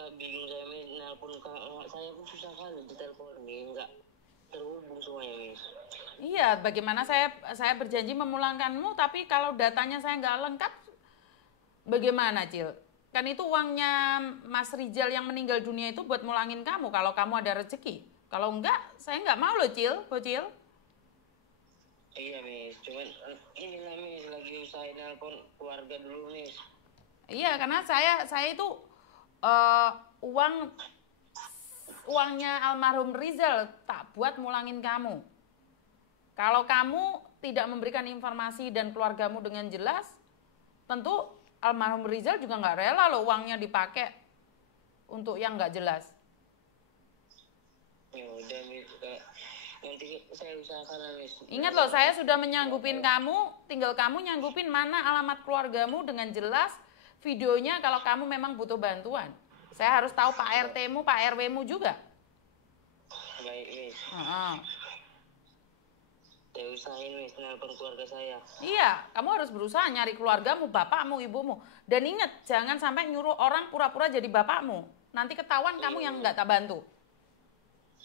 juga bingung saya, Miss. Nelpon kakak saya pun susah kali ditelepon nih, nggak terhubung semuanya, Miss. Iya, bagaimana saya berjanji memulangkanmu, tapi kalau datanya saya nggak lengkap, bagaimana, Cil? Kan itu uangnya Mas Rizal yang meninggal dunia itu buat mulangin kamu kalau kamu ada rezeki. Kalau enggak, saya nggak mau loh, Cil, Bocil. Iya, Miss. Cuman inilah, Miss, lagi usahain nelpon keluarga dulu, Miss. Iya, karena saya itu uang uangnya almarhum Rizal tak buat mulangin kamu. Kalau kamu tidak memberikan informasi dan keluargamu dengan jelas, tentu almarhum Rizal juga nggak rela loh uangnya dipakai untuk yang nggak jelas. Ya udah, Miss. Nanti saya usahakan, Miss. Ingat loh, saya sudah menyanggupin kamu, tinggal kamu nyanggupin mana alamat keluargamu dengan jelas, videonya kalau kamu memang butuh bantuan. Saya harus tahu Pak RT-mu, Pak RW-mu juga. Baik, Miss. Saya usahain, Miss, nelpon keluarga saya. Iya, kamu harus berusaha nyari keluargamu, bapakmu, ibumu. Dan ingat, jangan sampai nyuruh orang pura-pura jadi bapakmu. Nanti ketahuan kamu yang nggak tak bantu.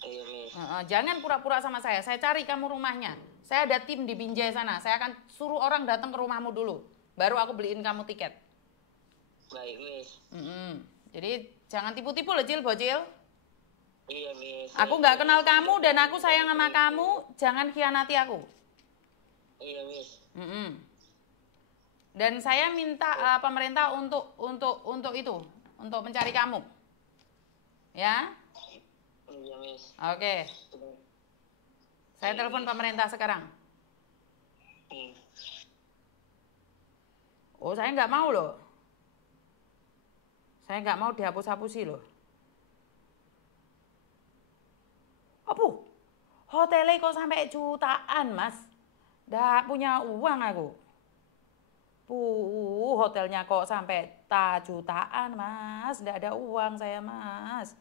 Iya, Miss. Jangan pura-pura sama saya cari kamu rumahnya. Saya ada tim di Binjai sana. Saya akan suruh orang datang ke rumahmu dulu. Baru aku beliin kamu tiket. Baik, Miss. Jadi jangan tipu-tipu loh, Cil, Bocil. Iya, Miss. Aku nggak kenal kamu dan aku sayang sama kamu. Jangan khianati aku. Iya, Miss. Dan saya minta pemerintah untuk itu, untuk mencari kamu. Ya? Iya, Miss. Oke. Saya telepon pemerintah sekarang. Oh, saya nggak mau loh. Saya nggak mau dihapus-hapusi loh. Apa? Hotelnya kok sampai jutaan, Mas? Nggak punya uang aku. Hotelnya kok sampai jutaan, Mas? Nggak ada uang saya, Mas.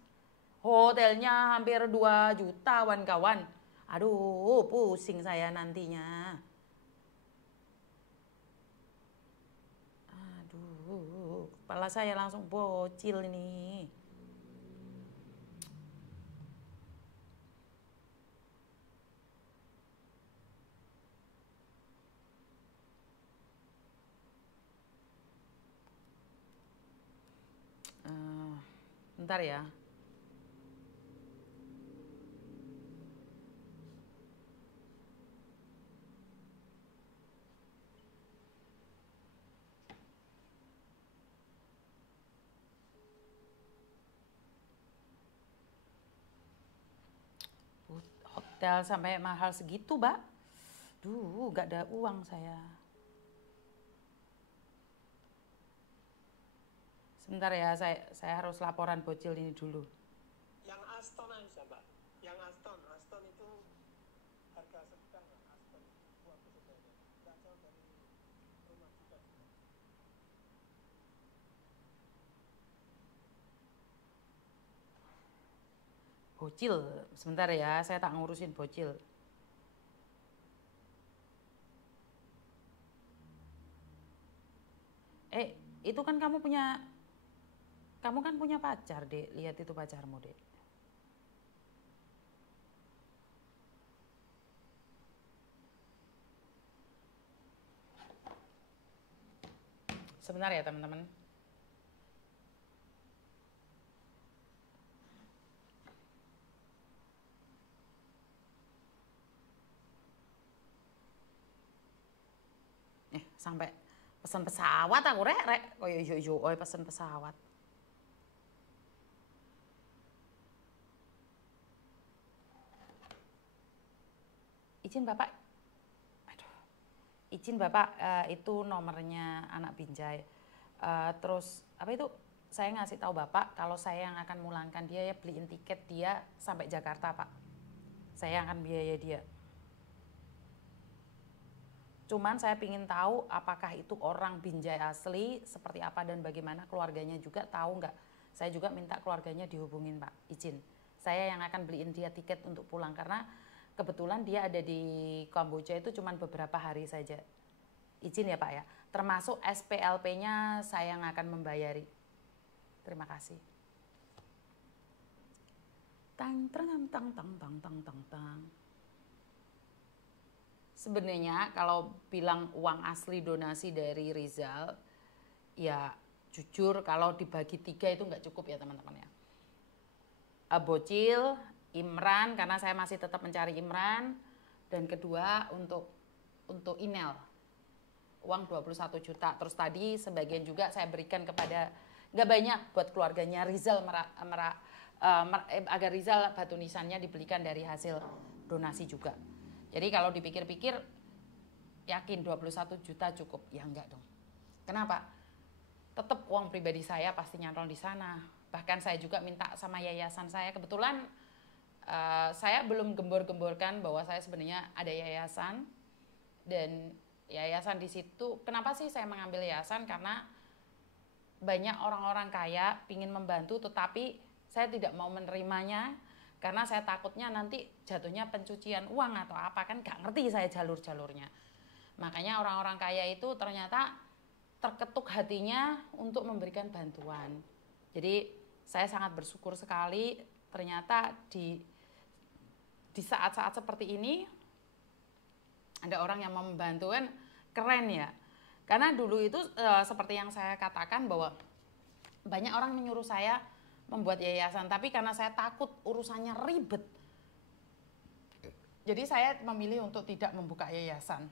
Hotelnya hampir 2 juta, kawan-kawan. Aduh, pusing saya nantinya. Aduh, kepala saya langsung bocil ini. Bentar ya. Hotel sampai mahal segitu, Mbak. Duh, gak ada uang saya. Sebentar ya, saya harus laporan bocil ini dulu. Yang Aston aja, Mbak. Yang Aston itu harga sedang, Aston buat sebenarnya. Nggak jauh dari rumah juga. Bocil, sebentar ya, saya tak ngurusin bocil. Itu kan kamu kan punya pacar, Dek. Lihat itu pacarmu, Dek. Sebentar ya, teman-teman. Sampai pesan pesawat aku rek. Oh yo pesan pesawat. Izin Bapak. Izin Bapak, itu nomornya anak Binjai. Terus apa itu? Saya ngasih tahu Bapak kalau saya yang akan mulangkan dia, ya beliin tiket dia sampai Jakarta, Pak. Saya akan biaya dia. Cuman saya ingin tahu apakah itu orang Binjai asli, seperti apa dan bagaimana, keluarganya juga tahu nggak. Saya juga minta keluarganya dihubungin, Pak, izin. Saya yang akan beliin dia tiket untuk pulang, karena kebetulan dia ada di Kamboja itu cuma beberapa hari saja. Izin ya Pak ya, termasuk SPLP-nya saya yang akan membayari. Terima kasih. Tang tang tang tang tang tang tang tang. Sebenarnya kalau bilang uang asli donasi dari Rizal, ya jujur kalau dibagi 3 itu nggak cukup ya teman-teman ya. Bocil, Imran karena saya masih tetap mencari Imran, dan kedua untuk Inel uang 21 juta. Terus tadi sebagian juga saya berikan kepada, nggak banyak, buat keluarganya Rizal agar Rizal batu nisannya dibelikan dari hasil donasi juga. Jadi kalau dipikir-pikir yakin 21 juta cukup? Ya enggak dong. Kenapa? Tetap uang pribadi saya pasti nyantol di sana. Bahkan saya juga minta sama yayasan saya. Kebetulan saya belum gembor-gemborkan bahwa saya sebenarnya ada yayasan, dan yayasan di situ. Kenapa sih saya mengambil yayasan? Karena banyak orang-orang kaya pingin membantu, tetapi saya tidak mau menerimanya karena saya takutnya nanti jatuhnya pencucian uang atau apa, kan gak ngerti saya jalur-jalurnya. Makanya orang-orang kaya itu ternyata terketuk hatinya untuk memberikan bantuan. Jadi saya sangat bersyukur sekali ternyata di saat-saat seperti ini ada orang yang mau membantu, kan keren ya. Karena dulu itu seperti yang saya katakan bahwa banyak orang menyuruh saya membuat yayasan, tapi karena saya takut urusannya ribet, jadi saya memilih untuk tidak membuka yayasan.